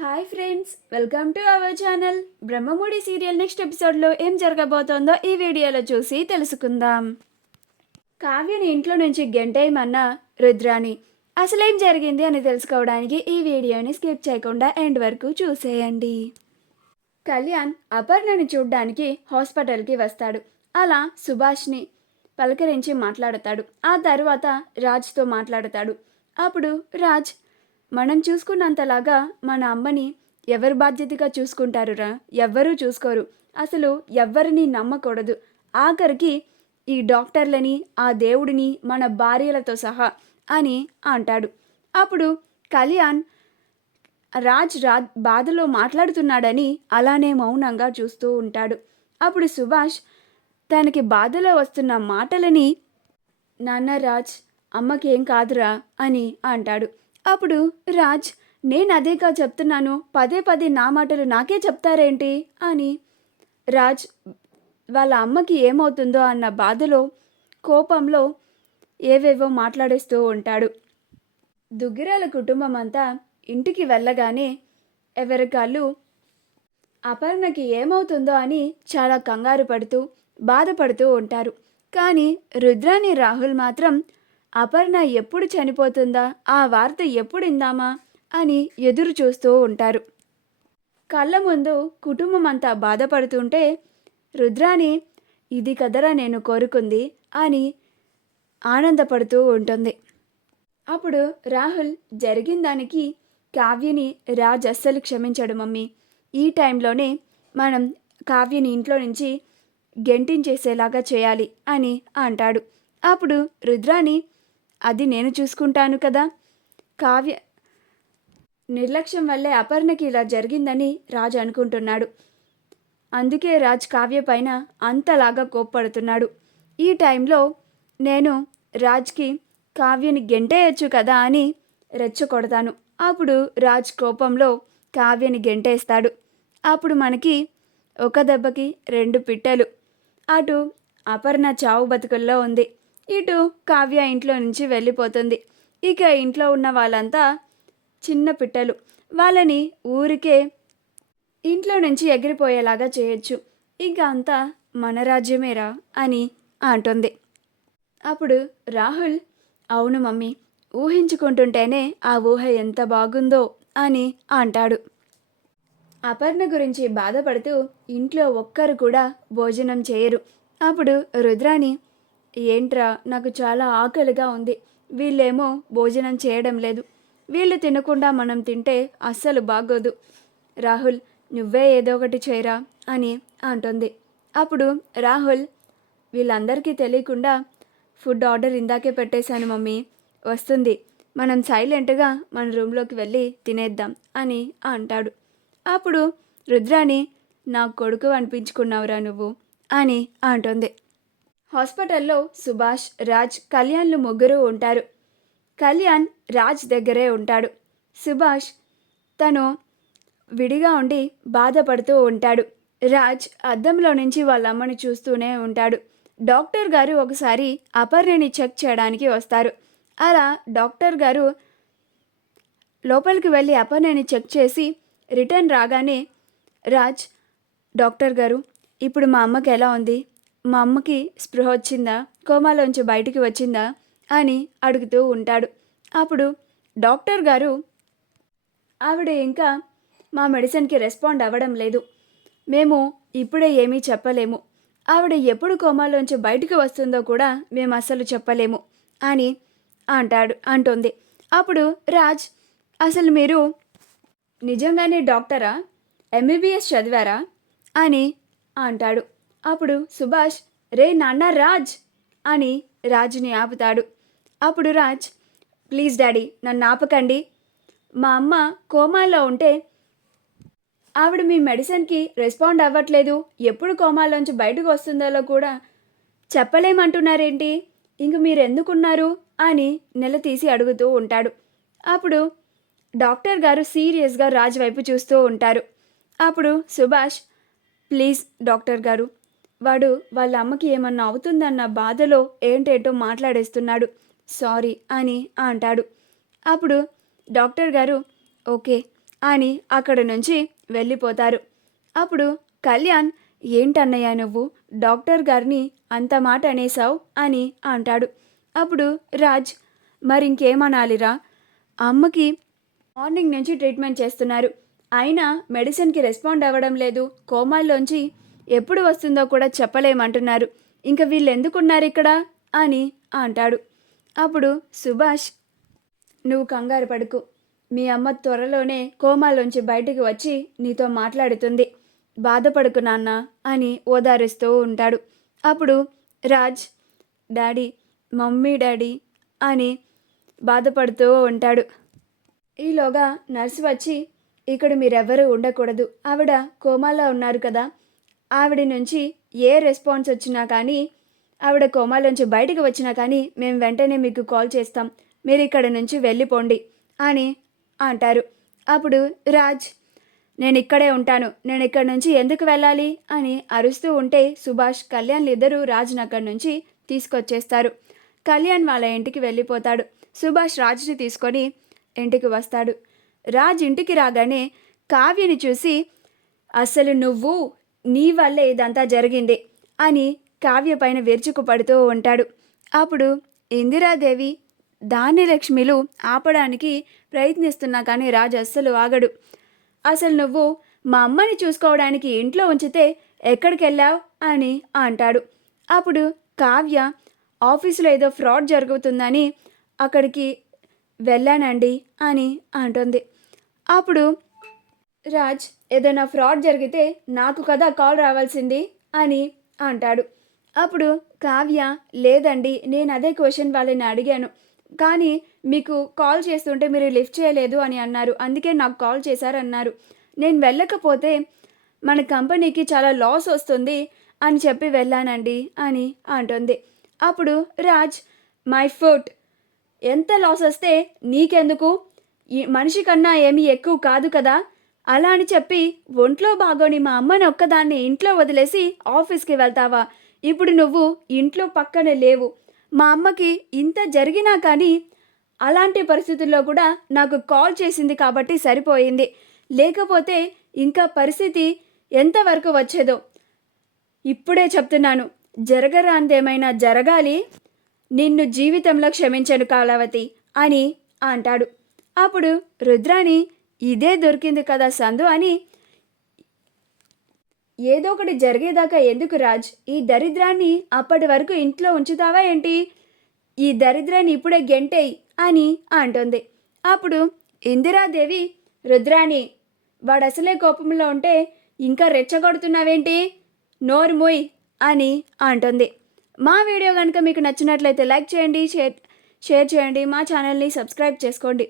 Hi friends, welcome to our channel. Brahmamudi serial next ఎపిసోడ్లో ఏం జరగబోతోందో ఈ వీడియోలో చూసి తెలుసుకుందాం. కావ్యని ఇంట్లో నుంచి గెంటేయమన్న రుద్రాని అసలేం జరిగింది అని తెలుసుకోవడానికి ఈ వీడియోని స్కిప్ చేయకుండా ఎండ్ వరకు చూసేయండి. కళ్యాణ్ అపర్ణని చూడ్డానికి హాస్పిటల్కి వస్తాడు. అలా సుభాష్ని పలకరించి మాట్లాడతాడు. ఆ తర్వాత రాజ్తో మాట్లాడతాడు. అప్పుడు రాజ్, మనం చూసుకున్నంతలాగా మన అమ్మని ఎవరు బాధ్యతగా చూసుకుంటారురా? ఎవ్వరూ చూసుకోరు. అసలు ఎవ్వరిని నమ్మకూడదు. ఆఖరికి ఈ డాక్టర్లని, ఆ దేవుడిని, మన భార్యలతో సహా అని అంటాడు. అప్పుడు కళ్యాణ్ రాజ్ బాధలో మాట్లాడుతున్నాడని అలానే మౌనంగా చూస్తూ ఉంటాడు. అప్పుడు సుభాష్ తనకి బాధలో వస్తున్న మాటలని, నాన్న రాజ్, అమ్మకేం కాదురా అని అంటాడు. అప్పుడు రాజ్, నేను అదేగా చెప్తున్నాను, పదే పదే నా మాటలు నాకే చెప్తారేంటి అని రాజ్ వాళ్ళ అమ్మకి ఏమవుతుందో అన్న బాధలో, కోపంలో ఏవేవో మాట్లాడేస్తూ ఉంటాడు. దుగ్గిరాల కుటుంబం అంతా ఇంటికి వెళ్ళగానే ఎవరికాళ్ళు అపర్ణకి ఏమవుతుందో అని చాలా కంగారు పడుతూ బాధపడుతూ ఉంటారు. కానీ రుద్రాని రాహుల్ మాత్రం అపర్ణ ఎప్పుడు చనిపోతుందా, ఆ వార్త ఎప్పుడు ఇందామా అని ఎదురు చూస్తూ ఉంటారు. కళ్ళ ముందు కుటుంబం అంతా బాధపడుతుంటే రుద్రాని ఇది కదరా నేను కోరుకుంది అని ఆనందపడుతూ ఉంటుంది. అప్పుడు రాహుల్ జరిగిన దానికి కావ్యని రాజ్ అస్సలు క్షమించడు మమ్మీ. ఈ టైంలోనే మనం కావ్యని ఇంట్లో నుంచి గెంటించేసేలాగా చేయాలి అని అంటాడు. అప్పుడు రుద్రాని, అది నేను చూసుకుంటాను కదా, కావ్య నిర్లక్ష్యం వల్లే అపర్ణకి ఇలా జరిగిందని రాజ్ అనుకుంటున్నాడు. అందుకే రాజ్ కావ్య పైన అంతలాగా కోప్పడుతున్నాడు. ఈ టైంలో నేను రాజ్కి కావ్యని గెంటేయచ్చు కదా అని రెచ్చగొడతాను. అప్పుడు రాజ్ కోపంలో కావ్యని గెంటేస్తాడు. అప్పుడు మనకి ఒక దెబ్బకి రెండు పిట్టలు. అటు అపర్ణ చావు బతుకుల్లో ఉంది, ఇటు కావ్య ఇంట్లో నుంచి వెళ్ళిపోతుంది. ఇక ఇంట్లో ఉన్న వాళ్ళంతా చిన్న పిట్టలు. వాళ్ళని ఊరికే ఇంట్లో నుంచి ఎగిరిపోయేలాగా చేయొచ్చు. ఇంకా అంతా మన రాజ్యమేరా అని అంటుంది. అప్పుడు రాహుల్, అవును మమ్మీ, ఊహించుకుంటుంటేనే ఆ ఊహ ఎంత బాగుందో అని అంటాడు. అపర్ణ గురించి బాధపడుతూ ఇంట్లో ఒక్కరు కూడా భోజనం చేయరు. అప్పుడు రుద్రాని, ఏంట్రా, నాకు చాలా ఆకలిగా ఉంది, వీళ్ళేమో భోజనం చేయడం లేదు, వీళ్ళు తినకుండా మనం తింటే అస్సలు బాగోదు, రాహుల్ నువ్వే ఏదో ఒకటి చేయరా అని అంటుంది. అప్పుడు రాహుల్, వీళ్ళందరికీ తెలియకుండా ఫుడ్ ఆర్డర్ ఇందాకే పెట్టేశాను మమ్మీ, వస్తుంది, మనం సైలెంట్గా మన రూమ్లోకి వెళ్ళి తినేద్దాం అని అంటాడు. అప్పుడు రుద్రాని, నా కొడుకు అనిపించుకున్నావురా నువ్వు అని అంటుంది. హాస్పిటల్లో సుభాష్, రాజ్, కళ్యాణ్లు ముగ్గురు ఉంటారు. కళ్యాణ్ రాజ్ దగ్గరే ఉంటాడు. సుభాష్ తను విడిగా ఉండి బాధపడుతూ ఉంటాడు. రాజ్ అద్దంలో నుంచి వాళ్ళ అమ్మని చూస్తూనే ఉంటాడు. డాక్టర్ గారు ఒకసారి అపర్ణని చెక్ చేయడానికి వస్తారు. అలా డాక్టర్ గారు లోపలికి వెళ్ళి అపర్ణని చెక్ చేసి రిటర్న్ రాగానే రాజ్, డాక్టర్ గారు, ఇప్పుడు మా అమ్మకి ఎలా ఉంది, మా అమ్మకి స్పృహ వచ్చిందా, కోమాలోంచి బయటికి వచ్చిందా అని అడుగుతూ ఉంటాడు. అప్పుడు డాక్టర్ గారు, ఆవిడ ఇంకా మా మెడిసిన్కి రెస్పాండ్ అవ్వడం లేదు, మేము ఇప్పుడే ఏమీ చెప్పలేము, ఆవిడ ఎప్పుడు కోమాలోంచి బయటికి వస్తుందో కూడా మేము అస్సలు చెప్పలేము అని అంటుంది. అప్పుడు రాజ్, అసలు మీరు నిజంగానే డాక్టరా, ఎంబీబీఎస్ చదివారా అని అంటాడు. అప్పుడు సుభాష్, రే నాన్న రాజ్ అని రాజ్ని ఆపుతాడు. అప్పుడు రాజ్, ప్లీజ్ డాడీ నన్ను ఆపకండి, మా అమ్మ కోమాలో ఉంటే ఆవిడ మీ మెడిసిన్కి రెస్పాండ్ అవ్వట్లేదు, ఎప్పుడు కోమాలోంచి బయటకు వస్తుందో కూడా చెప్పలేమంటున్నారేంటి, ఇంక మీరు ఎందుకున్నారు అని నిలదీసి అడుగుతూ ఉంటాడు. అప్పుడు డాక్టర్ గారు సీరియస్గా రాజ్ వైపు చూస్తూ ఉంటారు. అప్పుడు సుభాష్, ప్లీజ్ డాక్టర్ గారు, వాడు వాళ్ళ అమ్మకి ఏమన్నా అవుతుందన్న బాధలో ఏంటేంటో మాట్లాడేస్తున్నాడు, సారీ అని అంటాడు. అప్పుడు డాక్టర్ గారు, ఓకే, అని అక్కడి నుంచి వెళ్ళిపోతారు. అప్పుడు కళ్యాణ్, ఏంటన్నయ్య నువ్వు డాక్టర్ గారిని అంత మాట అనేసావు అని అంటాడు. అప్పుడు రాజ్, మరింకేమనాలిరా, అమ్మకి మార్నింగ్ నుంచి ట్రీట్మెంట్ చేస్తున్నారు, అయినా మెడిసిన్కి రెస్పాండ్ అవ్వడం లేదు, కోమాల్లోంచి ఎప్పుడు వస్తుందో కూడా చెప్పలేమంటున్నారు, ఇంకా వీళ్ళు ఎందుకున్నారు ఇక్కడ అని అంటాడు. అప్పుడు సుభాష్, నువ్వు కంగారు పడుకు, మీ అమ్మ త్వరలోనే కోమాలోంచి బయటికి వచ్చి నీతో మాట్లాడుతుంది, బాధపడుకు నాన్న అని ఓదారుస్తూ ఉంటాడు. అప్పుడు రాజ్, డాడీ, మమ్మీ డాడీ అని బాధపడుతూ ఉంటాడు. ఈలోగా నర్సు వచ్చి, ఇక్కడ మీరెవ్వరూ ఉండకూడదు, ఆవిడ కోమాలో ఉన్నారు కదా, ఆవిడ నుంచి ఏ రెస్పాన్స్ వచ్చినా కానీ, ఆవిడ కోమాలోంచి బయటకు వచ్చినా కానీ మేము వెంటనే మీకు కాల్ చేస్తాం, మీరు ఇక్కడ నుంచి వెళ్ళిపోండి అని అంటారు. అప్పుడు రాజ్, నేను ఇక్కడే ఉంటాను, నేను ఇక్కడ నుంచి ఎందుకు వెళ్ళాలి అని అరుస్తూ ఉంటే సుభాష్, కళ్యాణ్లు ఇద్దరూ రాజ్ని అక్కడి నుంచి తీసుకొచ్చేస్తారు. కళ్యాణ్ వాళ్ళ ఇంటికి వెళ్ళిపోతాడు. సుభాష్ రాజ్ని తీసుకొని ఇంటికి వస్తాడు. రాజ్ ఇంటికి రాగానే కావ్యని చూసి, అసలు నువ్వు, నీ వల్లే ఇదంతా జరిగింది అని కావ్య పైన విరుచుకు పడుతూ ఉంటాడు. అప్పుడు ఇందిరాదేవి, ధాన్యలక్ష్మిలు ఆపడానికి ప్రయత్నిస్తున్నా కానీ రాజ్ అస్సలు ఆగడు. అసలు నువ్వు మా అమ్మని చూసుకోవడానికి ఇంట్లో ఉంచితే ఎక్కడికి వెళ్ళావు అని అంటాడు. అప్పుడు కావ్య, ఆఫీసులో ఏదో ఫ్రాడ్ జరుగుతుందని అక్కడికి వెళ్ళానండి అని అంటుంది. అప్పుడు రాజ్, ఏదైనా ఫ్రాడ్ జరిగితే నాకు కదా కాల్ రావాల్సింది అని అంటాడు. అప్పుడు కావ్య, లేదండి, నేను అదే క్వశ్చన్ వాళ్ళని అడిగాను, కానీ మీకు కాల్ చేస్తుంటే మీరు లిఫ్ట్ చేయలేదు అని అన్నారు, అందుకే నాకు కాల్ చేశారన్నారు, నేను వెళ్ళకపోతే మన కంపెనీకి చాలా లాస్ వస్తుంది అని చెప్పి వెళ్ళానండి అని అంటుంది. అప్పుడు రాజ్, మై ఫుట్, ఎంత లాస్ వస్తే నీకెందుకు, ఈ మనిషి కన్నా ఏమీ ఎక్కువ కాదు కదా, అలా అని చెప్పి ఒంట్లో బాగోని మా అమ్మని ఒక్కదాన్ని ఇంట్లో వదిలేసి ఆఫీస్కి వెళ్తావా, ఇప్పుడు నువ్వు ఇంట్లో పక్కనే లేవు, మా అమ్మకి ఇంత జరిగినా కానీ అలాంటి పరిస్థితుల్లో కూడా నాకు కాల్ చేసింది కాబట్టి సరిపోయింది, లేకపోతే ఇంకా పరిస్థితి ఎంతవరకు వచ్చేదో, ఇప్పుడే చెప్తున్నాను, జరగరాందేమైనా జరగాలి, నిన్ను జీవితంలో క్షమించను కళావతి అని అంటాడు. అప్పుడు రుద్రాణి, ఇదే దొరికింది కదా సందు అని, ఏదో ఒకటి జరిగేదాకా ఎందుకు రాజ్, ఈ దరిద్రాన్ని అప్పటి వరకు ఇంట్లో ఉంచుతావా ఏంటి, ఈ దరిద్రాన్ని ఇప్పుడే గెంటేయి అని అంటుంది. అప్పుడు ఇందిరాదేవి, రుద్రాణి, వాడు అసలే కోపంలో ఉంటే ఇంకా రెచ్చగొడుతున్నావేంటి, నోరు మూయ్ అని అంటుంది. మా వీడియో కనుక మీకు నచ్చినట్లయితే లైక్ చేయండి, షేర్ చేయండి, మా ఛానల్ని సబ్స్క్రైబ్ చేసుకోండి.